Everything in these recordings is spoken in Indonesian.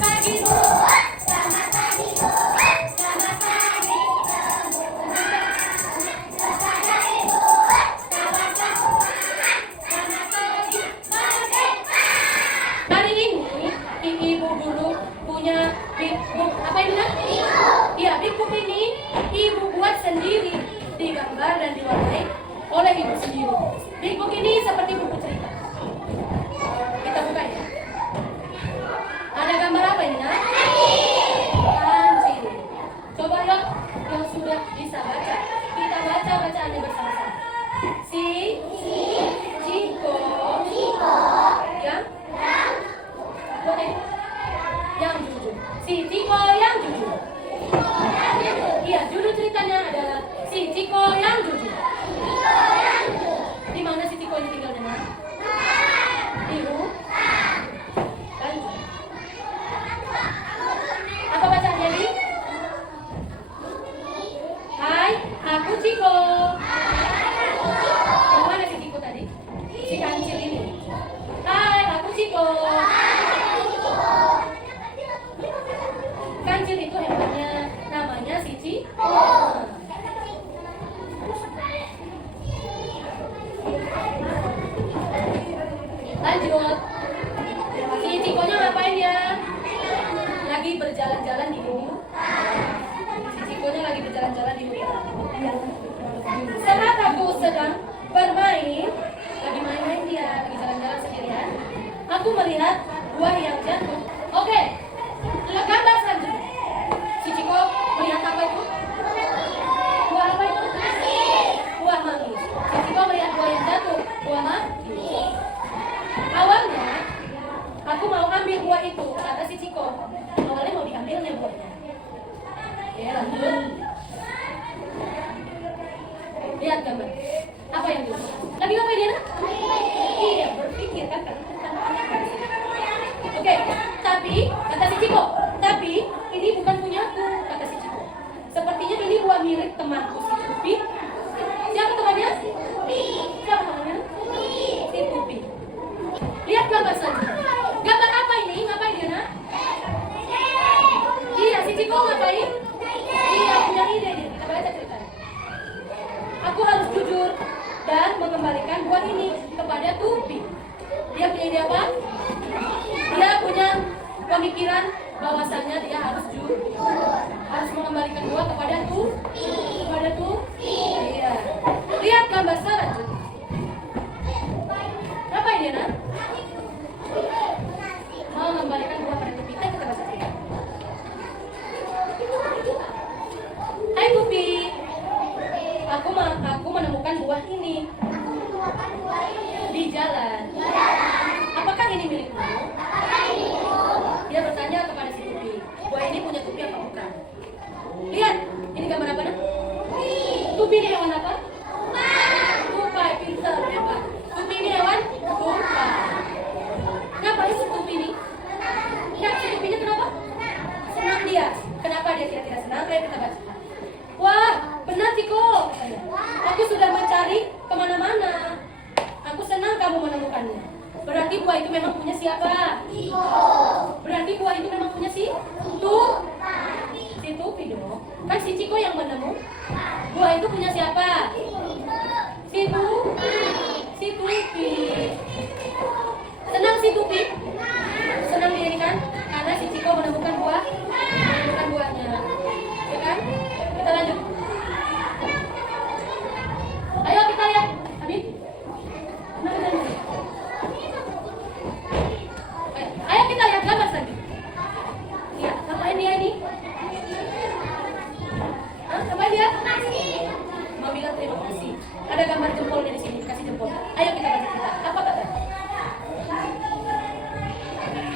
pagi Bu. Selamat pagi Bu. Selamat pagi. Kepada Ibu. Selamat pagi. Merdeka. Hari ini Ibu guru punya big book. Apa ini? Iya, big book ini Ibu buat sendiri, digambar dan diwarnai oleh Ibu sendiri. Big book ini seperti buku cerita. Kita buka ya. Ada gambar apa ini? Kancil. Coba yuk yang sudah bisa baca. Kita baca bacaannya bersama-sama. Si Ciko. Yang oke. Yang jujur. Si Ciko yang jujur. Iya, judul ceritanya adalah Si Ciko yang jujur. Di mana si Ciko ini tinggalnya? Di hutan. Apa bacaannya, Di? Hai, aku Ciko. Yang mana si Ciko tadi? Si kancil ini. Hai, aku Ciko. Kancil itu hewannya, namanya si Ciko. Lanjut. Si Cikonya ngapain ya? Lagi berjalan-jalan di hutan. Si Cikonya lagi berjalan-jalan di hutan. Saat aku sedang bermain, lagi main-main dia, lagi jalan-jalan sendirian. Aku melihat buah yang jatuh. Oke, gambar selanjutnya. Si Ciko melihat apa itu? Buah apa itu? Buah manggis. Si Ciko melihat buah yang jatuh. Buah manggis. Awalnya, aku mau ambil buah itu, kata si Ciko. Awalnya mau diambilnya buahnya. Oke, lanjut. Lihat gambar. Apa yang dulu? Lagi ngapain dia? Iya, berpikir kan. Oke, tapi kata si Ciko, tapi ini bukan punyaku, kata si Ciko. Sepertinya ini buah milik temanku si Tupi. Siapa temannya? Siapa temannya? Si Tupi. Lihat gambar selanjutnya. Gambar apa ini? Ngapain dia, nak? Iya, si Ciko ngapain? Iya, punya ide dia. Kita baca ceritanya. Aku harus jujur dan mengembalikan buah ini kepada Tupi. Dia punya ide apa? Dia punya pemikiran bahwasannya dia harus jujur, harus mengembalikan buah kepada Tupi. Iya. Lihat gambar selanjutnya. Apa ini, nak? Mau mengembalikan buah pada Tupi. Kita baca cerita. Hai Tupi, aku menemukan buah ini di jalan. Apakah ini milikmu? Dia bertanya kepada si Tupi. Buah ini punya Tupi apa bukan? Lihat, ini gambar apa, nak? Tupi ini hewan apa? Tupai, pintar, hebat. Tupi ini hewan? Tupai. Ngapain si Tupi ini? Lihat si Tupinya kenapa? Senang dia. Kenapa dia tidak senang? Kayak kita baca. Wah, benar Ciko. Aku sudah mencari kemana-mana. Aku senang kamu menemukannya. Berarti buah itu memang punya siapa? Berarti buah itu memang punya si Tupi dong. Kan si Ciko yang menemu. Buah itu punya siapa? Si Tupi. Senang si Tupi? Senang dia kan? Karena si Ciko menemukan buahnya. Ya kan? Kita lanjut. Ayo kita lihat. Habis. Ayo kita lihat gambar lagi. Lihat, ngapain dia ini? Hah? Ngapain dia? Mau bilang terima kasih. Ada gambar jempolnya di sini, kasih jempol. Ayo kita baca cerita. Apa kata?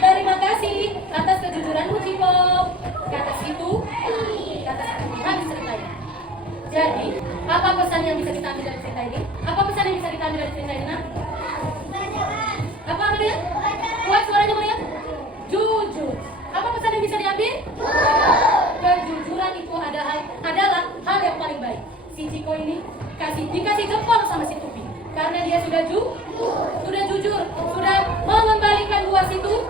Terima kasih atas kejujuranmu, Ciko. Kata situ. Habis ceritanya. Jadi, apa pesan yang bisa kita ambil dari cerita ini? Apa pesan yang bisa kita ambil dari cerita ini, nak? Apa ambilnya? Kuat suaranya, Maria? Jujur. Apa pesan yang bisa diambil? Kejujuran itu adalah hal yang paling baik. Si Ciko ini dikasih jempol sama si Tupi karena dia sudah jujur, sudah mengembalikan buah si Tupi.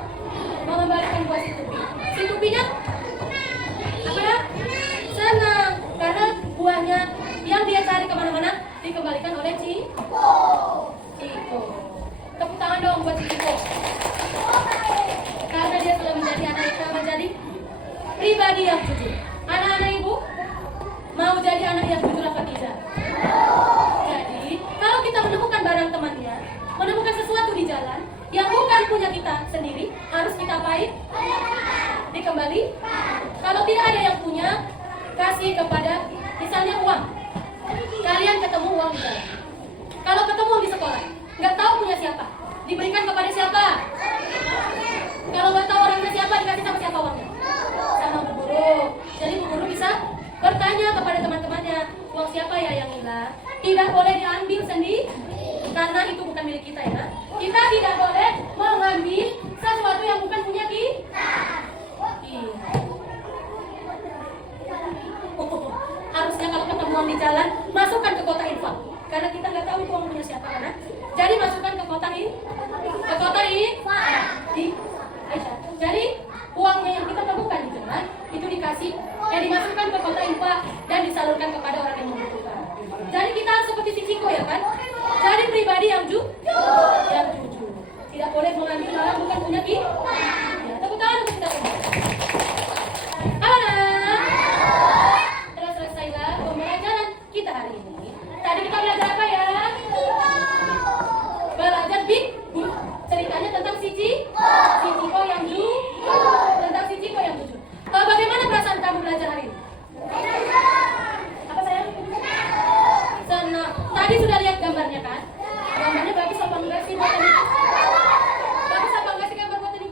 dikembalikan oleh Ciko. Tepuk tangan dong buat Ciko. Karena dia sudah menjadi anak yang menjadi pribadi yang jujur. Anak-anak ibu mau jadi anak yang jujur apa tidak? Jadi kalau kita menemukan barang temannya, menemukan sesuatu di jalan yang bukan punya kita sendiri, harus kita apain? Dikembali. Kalau tidak ada yang punya, kasih kepada misalnya uang. Kalian ketemu uang di jalan. Kalau ketemu di sekolah, nggak tahu punya siapa, diberikan kepada siapa? Kalau nggak tahu orangnya siapa, dikasih sama siapa uangnya? Sama bu guru. Jadi bu guru bisa bertanya kepada teman-temannya, uang siapa ya yang hilang? Tidak boleh diambil sendiri, karena itu bukan milik kita ya. Kita tidak boleh mengambil sesuatu yang bukan punya kita. Harusnya kalau ketemu uang di jalan, masukkan ke kotak infak. Karena kita nggak tahu itu uang punya siapa kan? Jadi masukkan ke kotak infak. Jadi uangnya yang kita temukan di jalan itu dimasukkan ke kotak infak dan disalurkan kepada orang yang membutuhkan. Jadi kita harus seperti si Ciko ya kan? Jadi pribadi yang jujur. Tidak boleh mengambil barang bukan punya kita. Ya, tepuk tangan untuk kita semua. Halo nak. Telah selesailah pembelajaran kita hari ini. Tadi kita belajar apa ya? Belajar Big Book. Ceritanya tentang si Ciko yang jujur. Tentang si Ciko yang jujur. Bagaimana perasaan kamu belajar hari ini? Apa sayang? Senang. Tadi sudah lihat gambarnya kan? Gambarnya bagus apa enggak sih buat ini? Bagus apa enggak sih gambar buat ini?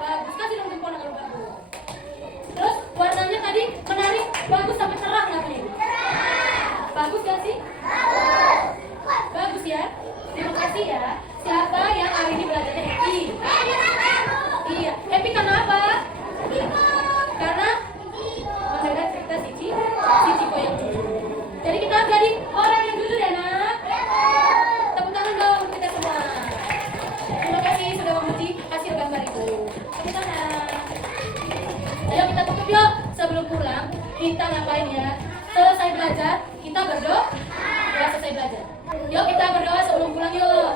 Bagus. Kasih dong jempol kalau bagus. Terus warnanya tadi menarik, bagus sampai cerah nggak ini? Bagus gak sih? Bagus ya. Terima kasih ya. Siapa yang hari ini belajarnya happy? Iya. Happy karena apa? Karena mendengar cerita si Ciko yang jujur. Jadi kita harus jadi orang yang jujur ya nak. Tepuk tangan dong untuk kita semua. Terima kasih sudah memuji hasil gambar itu. Tepuk tangan. Ayo kita tutup yuk. Sebelum pulang kita ngapain ya? Selesai belajar kita berdoa. Selesai belajar. Yuk kita berdoa sebelum pulang yuk.